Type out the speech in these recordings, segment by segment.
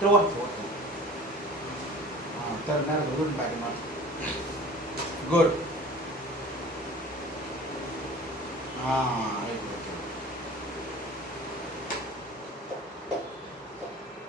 ત્રણ ચોથું તરનાર બધું બારીમાં ગુડ હા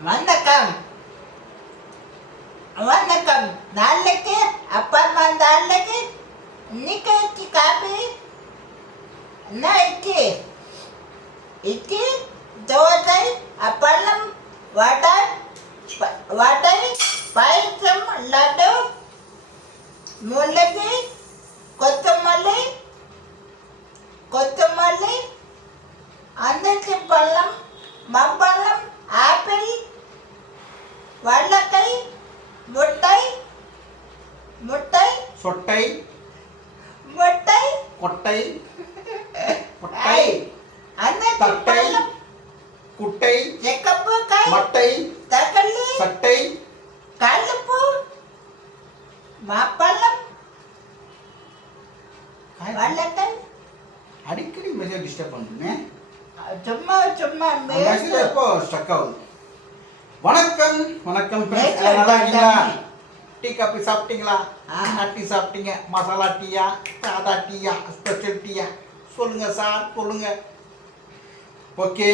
வணக்கம் வணக்கம் நாளைக்கு அப்பா நாளைக்கு இன்னைக்கு காபி இட்லி இட்லி தோசை அப்பளம் வடை వాటర్ పాయసం లడ్డు ముళ్ళకి కొత్తమల్లి కొత్తమల్లి అందరికీ పళ్ళం மாப்பழம் வள்ளக்கை அடிக்கடி மெசேஜ் டிஸ்டர்ப் பண்ணுமே சும்மா சும்மா மெசேஜ் எப்போ ஸ்டக் ஆகுது? வணக்கம் வணக்கம் நல்லா இருக்கீங்களா. டீ காபி சாப்பிட்டீங்களா? டீ சாப்பிட்டீங்க. மசாலா டீயா? சாதா டீயா? ஸ்பெஷல் டீயா? சொல்லுங்க சார் சொல்லுங்க. ஓகே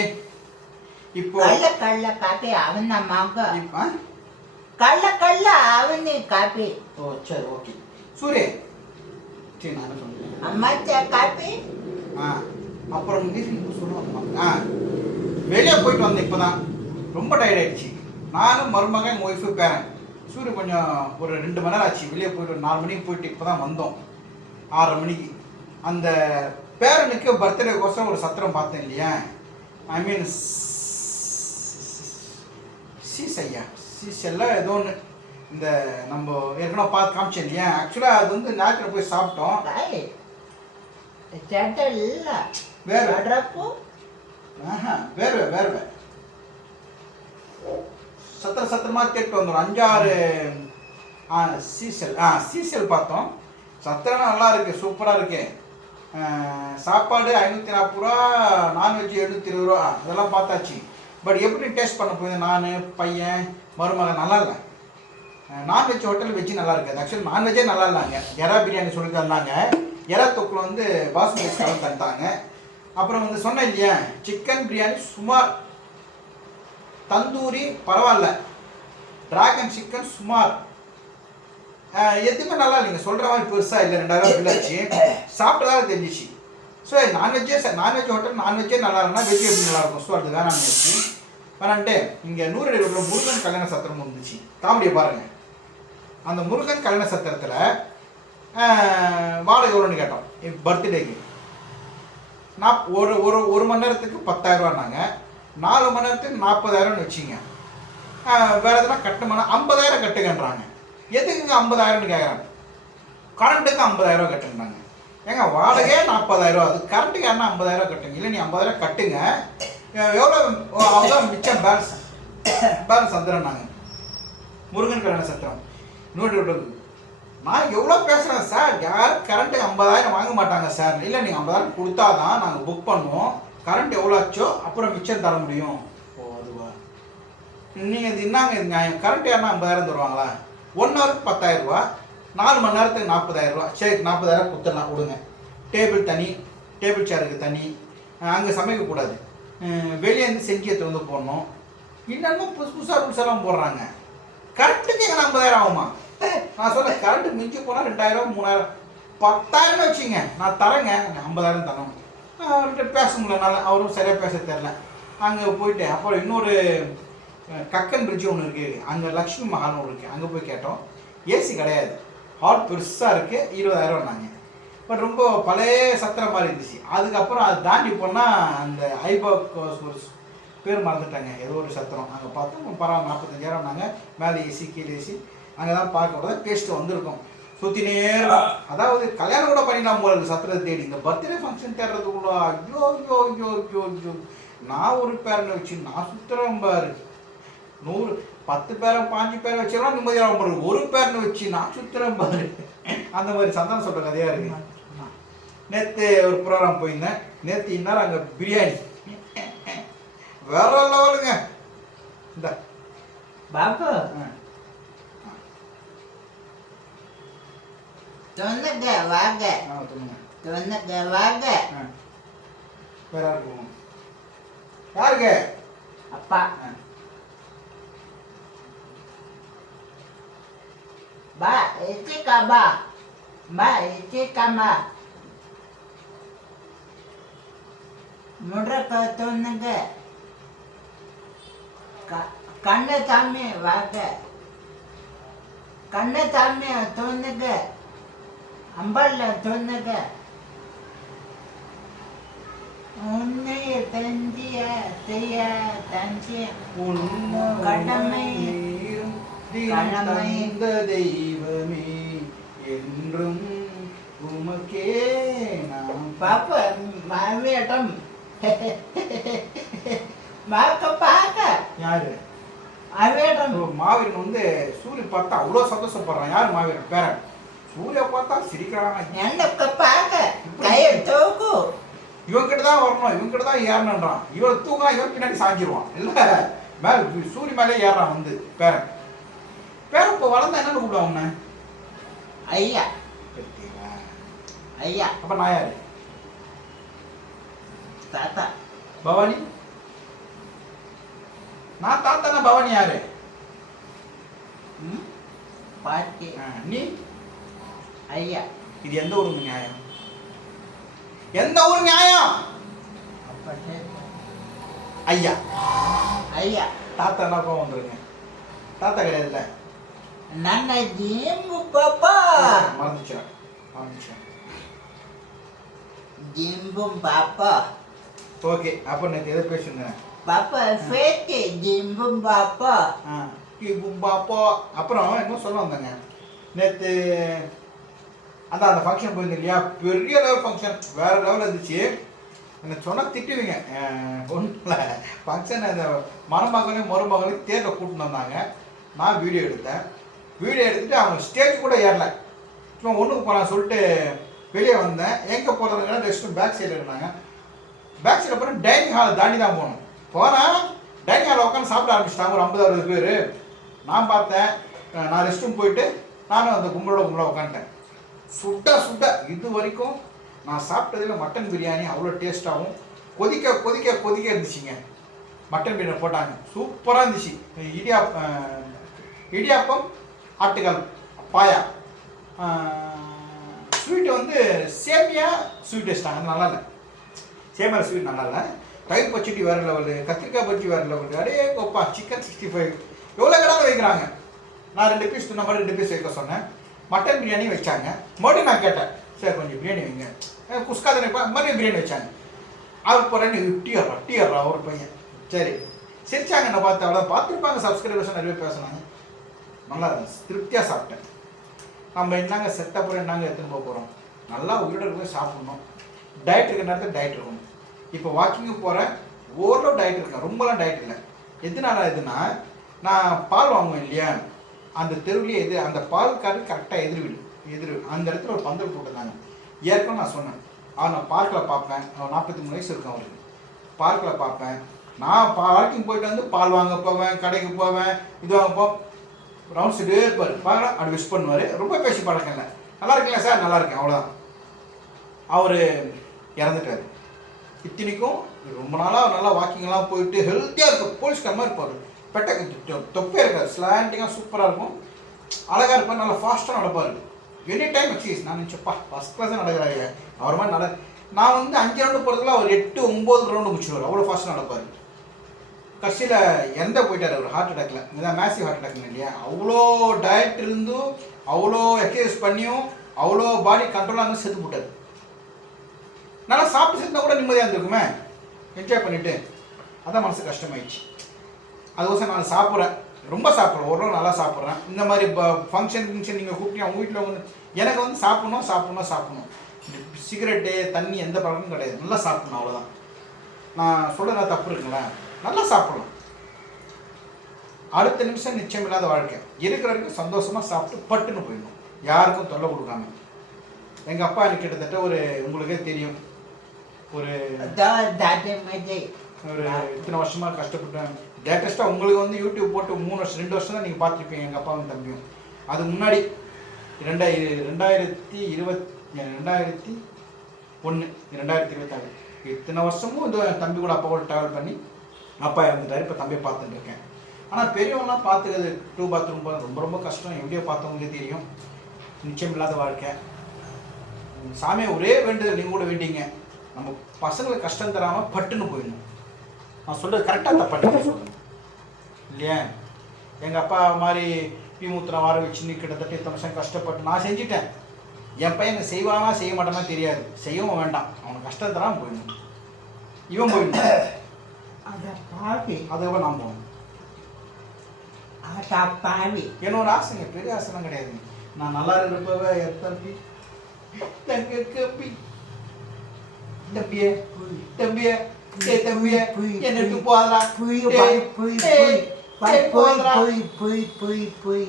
இப்போ கள்ள கள்ள காப்பி அவன மக இப்ப- கள்ள கள்ள அவனி காப்பி. ஓ சரி ஓகே. சூரிய சரி நான் சொல்லுங்க அம்மாச்சா காப்பி. ஆ அப்புறம் இன்னும் சொல்லுவாங்க ஆ வெளியே போயிட்டு வந்தேன் இப்போ தான் ரொம்ப டயர்ட் ஆயிடுச்சு. நானும் மருமகன் எங்கள் ஒய்ஃபு பேரன் சூரிய கொஞ்சம் ஒரு ரெண்டு மணி நேரம் ஆச்சு. வெளியே போயிட்டு ஒரு நாலு மணிக்கு போயிட்டு இப்போ தான் வந்தோம். ஆறரை மணிக்கு. அந்த பேரனுக்கு பர்த்டேக்கோசரம் ஒரு சத்திரம் பார்த்தேன் இல்லையா? ஐ மீன் சீஸ் ஐயா சீஸ் எல்லாம் ஏதோ ஒன்று இந்த நம்ம ஏற்கனவே பார்த்து காமிச்சேன் இல்லையா? ஆக்சுவலாக அது வந்து ஞாயிற்றுல போய் சாப்பிட்டோம். வேற. வேர்வை வேர்வை சத்திர சத்திரமா கேட்டு வந்துடும் அஞ்சாறு ஆ சீசல் ஆ சீசல் பார்த்தோம். சத்திரம் நல்லா இருக்கு சூப்பராக இருக்கு. சாப்பாடு ஐநூற்றி நாற்பது ரூபா நான்வெஜ் எழுநூற்றி இருபது ரூபா. அதெல்லாம் பார்த்தாச்சு. பட் எப்படி டேஸ்ட் பண்ண போயிருந்தேன் நான் பையன் மருமகன் நல்லா இல்லை. நான்வெஜ் ஹோட்டல் வெஜ்ஜு நல்லா இருக்காது. ஆக்சுவலி நான்வெஜ்ஜே நல்லா இல்லைங்க. எறா பிரியாணி சொல்லி தந்தாங்க. எறா தொக்கில் வந்து பாஸ்மதி கலந்து தந்தாங்க. அப்புறம் வந்து சொன்னேன் இல்லையா சிக்கன் பிரியாணி சுமார் தந்தூரி பரவாயில்ல. டிராகன் சிக்கன் சுமார். எதுவுமே நல்லா இல்லைங்க. சொல்கிற மாதிரி பெருசாக இல்லை. ரெண்டாயிரம் பில் சாப்பிட்டதாக தெரிஞ்சிச்சு. ஸோ நான்வெஜ்ஜே நான்வெஜ் ஹோட்டல் நான்வெஜ்ஜே நல்லா இருந்தால் வெஜ் எப்படி நல்லா இருக்கும் ஸோ அது வேணாம் வச்சு வேணான்ட்டு இங்கே நூறு ரோட்டில் முருகன் கல்யாண சத்திரம் இருந்துச்சு காமெடியை பாருங்கள் அந்த முருகன் கல்யாண சத்திரத்தில் வாடகை எவ்வளோன்னு கேட்டோம். பர்த்டேக்கு நான் ஒரு ஒரு ஒரு மணி நேரத்துக்கு பத்தாயிரரூவானாங்க நாலு மணி நேரத்துக்கு நாற்பதாயிரம்னு வச்சுங்க. வேறு எதுனா கட்டணும்னா ஐம்பதாயிரம் கட்டுங்கன்றாங்க. எதுக்குங்க ஐம்பதாயிரம்னு கேட்குறாங்க கரண்ட்டுக்கு ஐம்பதாயிரம் கட்டுங்கறாங்க ஏங்க வாடகையே நாற்பதாயிரம் அது கரண்ட்டுக்கு என்ன ஐம்பதாயிரம் கட்டுங்க. இல்லை நீ ஐம்பதாயிரம் கட்டுங்க. எவ்வளோ அவ்வளோ மிச்சம் பேலன்ஸ் பேலன்ஸ் வந்துடுறாங்க முருகன் கல்யாண சத்திரம். இன்னொரு நான் எவ்வளோ பேசுகிறேன் சார் யாரும் கரண்ட்டு ஐம்பதாயிரம் வாங்க மாட்டாங்க சார் இல்லை நீங்கள் ஐம்பதாயிரம் கொடுத்தா தான் நாங்கள் புக் பண்ணுவோம். கரண்ட் எவ்வளோ ஆச்சோ அப்புறம் மிச்சம் தர முடியும். ஓ அதுவா? நீங்கள் இது என்னங்க இது நியாயம்? கரண்ட் யாருன்னா ஐம்பதாயிரம் தருவாங்களா? ஒன் ஹவருக்கு பத்தாயிரம் ரூபா. நாலு மணி நேரத்துக்கு நாற்பதாயிரம் ரூபா சரி நாற்பதாயிரம் கொடுத்துடலாம் கொடுங்க. டேபிள் தனி டேபிள் சேருக்கு தனி அங்கே சமைக்கக்கூடாது வெளியே இருந்து செஞ்சு வந்து போடணும். இன்னமும் புதுசு புதுசாக ரூல்ஸ் எல்லாம் போடுறாங்க. கரண்ட்டுக்கு எங்கே ஐம்பதாயிரம் ஆகுமா? நான் சொல்ல கரண்ட் மிஞ்சி போனால் ரெண்டாயிரம் மூணாயிரம். பத்தாயிரம்னு வச்சுங்க நான் தரேங்க. ஐம்பதாயிரம் தரணும் அவர்கிட்ட பேச முடியலனால அவரும் சரியாக பேச தெரில அங்கே போயிட்டு அப்புறம் இன்னொரு கக்கன் பிரிட்ஜ் ஒன்று இருக்குது அங்கே லக்ஷ்மி மஹால்னு ஒன்று இருக்குது அங்கே போய் கேட்டோம். ஏசி கிடையாது. ஹால் பெருசாக இருக்குது இருபதாயிரம்னாங்க. பட் ரொம்ப பழைய சத்திரம் மாதிரி இருந்துச்சு. அதுக்கப்புறம் அதை தாண்டி போனால் அந்த ஐபாக் ஒரு பேர் மறந்துட்டாங்க. ஏதோ ஒரு சத்திரம். அங்கே பார்த்தோம் பரவாயில்ல நாற்பத்தஞ்சாயிரம் நாங்கள் மேலே ஏசி கீழே ஏசி அங்கே தான் பார்க்க கூட பேஸ்ட்டு வந்திருக்கோம். சுற்றி நேரம். அதாவது கல்யாணம் கூட பண்ணிடலாம் போல இருக்கு சத்திரத்தை தேடி. இந்த பர்த்டே ஃபங்க்ஷன் தேடுறதுக்குள்ள ஐயோ ஐயோ ஐயோ ஐயோ ஐயோ. நான் ஒரு பேரனை வச்சு நான் சுத்துறேன் பாரு நூறு பத்து பேரை பாஞ்சு பேரை வச்செல்லாம் நிம்மதியாக பாரு ஒரு பேரனை வச்சு நான் சுத்துறேன் பாரு. அந்த மாதிரி சந்தானம் சொல்கிற கதையாக இருக்கு. நேற்று ஒரு ப்ரோக்ராம் போயிருந்தேன். நேற்று இந்நேரம் அங்கே பிரியாணி. வேற லெவலுங்க. இந்த. பாப்பு. ஆ. தொண்ணுங்க வாங்க. தொண்ணுங்க வாங்க. வேற யாருக்கு? அப்பா. ஆ. பா இச்சிக்கா பா பா இச்சிக்கம்மா முடுக்க தொண்ணுங்க கண்ணு சாமி வாங்க கண்ணு சாமி தொண்ணுங்க அம்பல்ல தொண்ணுங்க உன்னைய தஞ்சிய செய்ய தஞ்சிய கடமை. தந்த தெய்வமே என்றும் உமக்கே நாம் பாப்பா மாமியிடம் பார்க்க பார்க்க. யாரு? அவியிடம் ஓ, மாவீரன் வந்து சூரிய பார்த்தா அவ்வளோ சந்தோஷப்படுறான். யார் மாவீரன்? பேரன். சூரிய பார்த்தா சிரிக்கிறான்? எனக்கு பார்க்க? கையை தூக்கு. இவன் கிட்ட தான் வரணும். இவன் கிட்ட தான் ஏறணுன்றான் இவன் தூங்கினா இவன் பின்னாடி சாஞ்சிருவான். இல்ல மேல சூரிய மேலே ஏறான் வந்து பேரன். இப்போ வளர்ந்தா என்னன்னு கூப்பிடுவான் உன்னை? ஐயா? ஐயா. அப்ப நான் யாரு? தாத்தா. பவானி? நான் தாத்தானா பவானி யாரு? பாட்டி. நீ? ஐயா. இது எந்த ஊருக்கு நியாயம்? எந்த ஊர் நியாயம்? ஐயா. ஐயா. தாத்தா என்ன கோவம் வந்துருங்க? தாத்தா கிடையாதுல்ல? ನನ್ನ ಜಿಂಬು ಪಾಪ மறந்துச்சேன் மறந்துச்சேன் ಜಿಂಬು ಪಾಪ ஓகே அப்போ எனக்கு எதை பேசுங்க ಪಾಪ ಫೇಕೆ ಜಿಂಬು ಪಾಪ ஆ அப்போ அப்புறம் என்ன சொல்ல வந்தாங்க நேற்று அதான் அந்த ஃபங்க்ஷன் போயிருந்தேன் இல்லையா பெரிய லெவல் ஃபங்க்ஷன் வேற லெவலில் இருந்துச்சு எனக்கு சொன்னால் திட்டுவீங்க ஒன்றும் இல்லை ஃபங்க்ஷன் அந்த மணமகனையும் மருமகனையும் தேரில் கூட்டின்னு வந்தாங்க நான் வீடியோ எடுத்தேன் வீடியோ எடுத்துகிட்டு அவங்க ஸ்டேஜ் கூட ஏறல. சும்மா ஒன்றுக்கு போகலாம் சொல்லிட்டு வெளியே வந்தேன். எங்கே போகிறதுங்கன்னா ரெஸ்ட் ரூம் பேக் சைடில் இருந்தாங்க. பேக் சைடில் போனால் டைனிங் ஹால் தாண்டி தான் போகணும் போனால் டைனிங் ஹாலில் உட்காந்து சாப்பிட ஆரம்பிச்சிட்டாங்க. ஒரு ஐம்பது அறுபது பேர். நான் பார்த்தேன். நான் ரெஸ்ட் ரூம் போயிட்டு நானும் அந்த கும்பலோட கும்பலாக உட்காந்துட்டேன் சுட்டா சுட்டா. இது வரைக்கும் நான் சாப்பிட்டதில் மட்டன் பிரியாணி அவ்வளோ டேஸ்ட்டாகவும் கொதிக்க கொதிக்க கொதிக்க இருந்துச்சுங்க. மட்டன் பிரியாணி போட்டாங்க. சூப்பராக இருந்துச்சு. இடியாப்பம் இடியாப்பம் ஆட்டுக்கால் பாயா. ஸ்வீட்டு வந்து சேமியா ஸ்வீட் வச்சிட்டாங்க அது நல்லா இல்லை. சேமியா ஸ்வீட் நல்லா இல்லை. தயிர் பச்சடி வேறு லெவலு கத்திரிக்காய் பச்சி வேறு லெவலு அடே கோப்பா சிக்கன் சிக்ஸ்டி ஃபைவ் எவ்வளோ கடாலும் வைக்கிறாங்க? நான் ரெண்டு பீஸ் சொன்ன மாதிரி ரெண்டு பீஸ் வைக்க சொன்னேன். மட்டன் பிரியாணி வச்சாங்க. மறுபடியும் நான் கேட்டேன் சரி கொஞ்சம் பிரியாணி வைங்க. குஸ்கா தானே மறுபடியும் பிரியாணி வச்சாங்க. அவர் போகிறேன்னு டீயர்ரா டீயர்ரா ஒரு பையன். சரி. சிரிச்சாங்க என்ன பார்த்து அவ்வளோ பார்த்துருப்பாங்க சப்ஸ்கிரைபர்ஸ் நிறைய பேசுனாங்க. நல்லா இருந்துச்சு. திருப்தியாக சாப்பிட்டேன். நம்ம என்னங்க செட்டப் என்னங்க எடுத்துன்னு போக போகிறோம் நல்லா உயிரோட போய் சாப்பிடணும். டயட் இருக்கிற நேரத்தில் டயட் இருக்கணும். இப்போ வாக்கிங்கு போகிறேன் ஓரளவு டயட் இருக்கேன். ரொம்பலாம் டயட் இல்லை. எதனால இதுனா நான் பால் வாங்குவேன் இல்லையா? அந்த தெருவுலேயே எது அந்த பால் கார்டு கரெக்டாக எதிர் வீடு எதிர் அந்த இடத்துல ஒரு பந்தல் போட்டிருந்தாங்க ஏற்கனவே நான் சொன்னேன். அவனை பார்க்கில் பார்ப்பேன். அவன் நாற்பத்தி மூணு வயசு இருக்கும் அவருக்கு. பார்க்கில் பார்ப்பேன். நான் வாக்கிங் போயிட்டு வந்து பால் வாங்க போவேன் கடைக்கு போவேன் இது வாங்க போ ரவுண்ட் சைடே இருப்பார் பார்க்கலாம் அப்படி விஷ் பண்ணுவார். ரொம்ப பேசி பழக்கம் இல்லை நல்லா இருக்கீங்களா சார் நல்லா இருக்கேன் அவ்வளோதான் அவர் இறந்துட்டார். இத்தனைக்கும் ரொம்ப நாளாக நல்லா வாக்கிங்லாம் போயிட்டு ஹெல்த்தியாக இருக்கும் போலீஸ்கார மாதிரி இருப்பார். பெட்டை தொப்பே இருக்காது ஸ்லாண்டிங்காக சூப்பராக இருக்கும். அழகாக இருப்பார் நல்லா ஃபாஸ்ட்டாக நடப்பார். எனி டைம் எக்ஸசைஸ் நான் நினச்சப்பா ஃபஸ்ட் கிளாஸாக நடக்கிறாங்க அவர் மாதிரி நட நான் வந்து அஞ்சு ரவுண்டு போகிறதுல அவர் எட்டு ஒம்பது ரவுண்டு முடிச்சுடுவார் அவ்வளோ ஃபாஸ்ட்டாக நடப்பார். கடைசியில் எந்த போயிட்டார் அவர்? ஹார்ட் அட்டாக்ல இதான் மேசிவ் ஹார்ட் அட்டாக் இல்லையா? அவ்வளோ டயட் இருந்தும் அவ்வளோ எக்ஸசைஸ் பண்ணியும் அவ்வளோ பாடி கண்ட்ரோலாக இருந்து செத்து போட்டார். நல்லா சாப்பிட்டு செத்துனா கூட நிம்மதியாக இருந்திருக்குமே? என்ஜாய் பண்ணிட்டு. அதான் மனசு கஷ்டமாயிடுச்சு. அதுக்கோசம் நான் சாப்பிட்றேன். ரொம்ப சாப்பிட்றேன். ஒரு நாள் நல்லா சாப்பிட்றேன். இந்த மாதிரி ஃபங்க்ஷன் ஃபங்க்ஷன் நீங்கள் கூப்பிட்டு அவங்க வீட்டில் வந்து எனக்கு வந்து சாப்பிட்ணும் சாப்பிட்ணும் சாப்பிட்ணும். சிகரெட்டு தண்ணி எந்த பழக்கமும் கிடையாது. நல்லா சாப்பிட்ணும் அவ்வளோதான் நான் சொல்கிறேன் தப்பு இருக்குங்களேன் நல்லா சாப்பிடலாம் அடுத்த நிமிஷம் நிச்சயம் இல்லாத வாழ்க்கை. இருக்கிற வரைக்கும் சந்தோஷமாக சாப்பிட்டு பட்டுன்னு போயிடணும். யாருக்கும் தொல்லை கொடுக்காம. எங்கள் அப்பா எனக்கு கிட்டத்தட்ட ஒரு உங்களுக்கே தெரியும். ஒரு ஒரு இத்தனை வருஷமா கஷ்டப்பட்டேன். லேட்டஸ்ட்டாக உங்களுக்கு வந்து யூடியூப் போட்டு மூணு வருஷம் ரெண்டு வருஷம் தான் நீங்கள் பார்த்துருப்பீங்க எங்கள் அப்பாவும் தம்பியும். அது முன்னாடி ரெண்டாயிர ரெண்டாயிரத்தி இருபத் ரெண்டாயிரத்தி ஒன்று ரெண்டாயிரத்தி இருபத்தாறு. இத்தனை வருஷமும் இந்த தம்பி கூட அப்பா கூட ட்ராவல் பண்ணி அப்பா இறந்துட்டாரு இப்போ தம்பியை பார்த்துட்டு இருக்கேன். ஆனால் பெரியவங்களாம் பார்த்துக்கிறது டூ பாத்ரூம் போகிறது ரொம்ப ரொம்ப கஷ்டம். எப்படியோ பார்த்தவங்களே தெரியும். நிச்சயம் இல்லாத வாழ்க்கை சாமியை ஒரே வேண்டுதல் நீங்கள் கூட வேண்டிங்க. நம்ம பசங்களுக்கு கஷ்டம் தராமல் பட்டுன்னு போயிடணும். நான் சொல்கிறது கரெக்டாக பட்டு சொல்லணும் இல்லையா? எங்கள் அப்பா மாதிரி பீமூத்திரம் வர வச்சுன்னு கிட்டத்தட்ட இத்தனை வருஷம் கஷ்டப்பட்டு நான் செஞ்சுட்டேன். என் பையன் செய்வானா செய்ய மாட்டானா தெரியாது. செய்யவும் வேண்டாம். அவனுக்கு கஷ்டம் தராமல் போயிடணும். இவன் போயிடணும். அட பாவி அதுக்கப்புறம் நான் போகணும் அட பாவி என்னோட ஆசைங்க பெரிய ஆசைலாம் கிடையாது நான் நல்லா இருப்பவ என் தம்பி தங்க கம்பி தம்பியே தம்பியே ஏ தம்பியே என்ன விட்டு போதா புய் பாய் புய் புய் பாய் புய் புய் புய்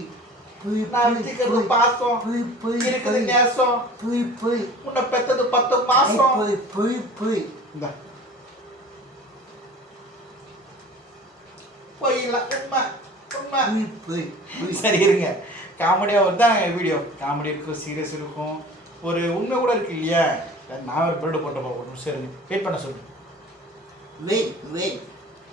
புய் இருக்குது நேசம் புய் புய் உன்னை பெத்தது பத்து மாசம் புய் புய் புய் போயிடல உண்மை உண்மை. புய் புய் சரி இருங்க. காமெடியாக வருது தான் வீடியோ காமெடி இருக்கும் சீரியஸ் இருக்கும். ஒரு உண்மை கூட இருக்கு இல்லையா? நான் ஒரு பில்டு போட்டு போகணும் சரி வெயிட் பண்ண சொல்லு. Wait wait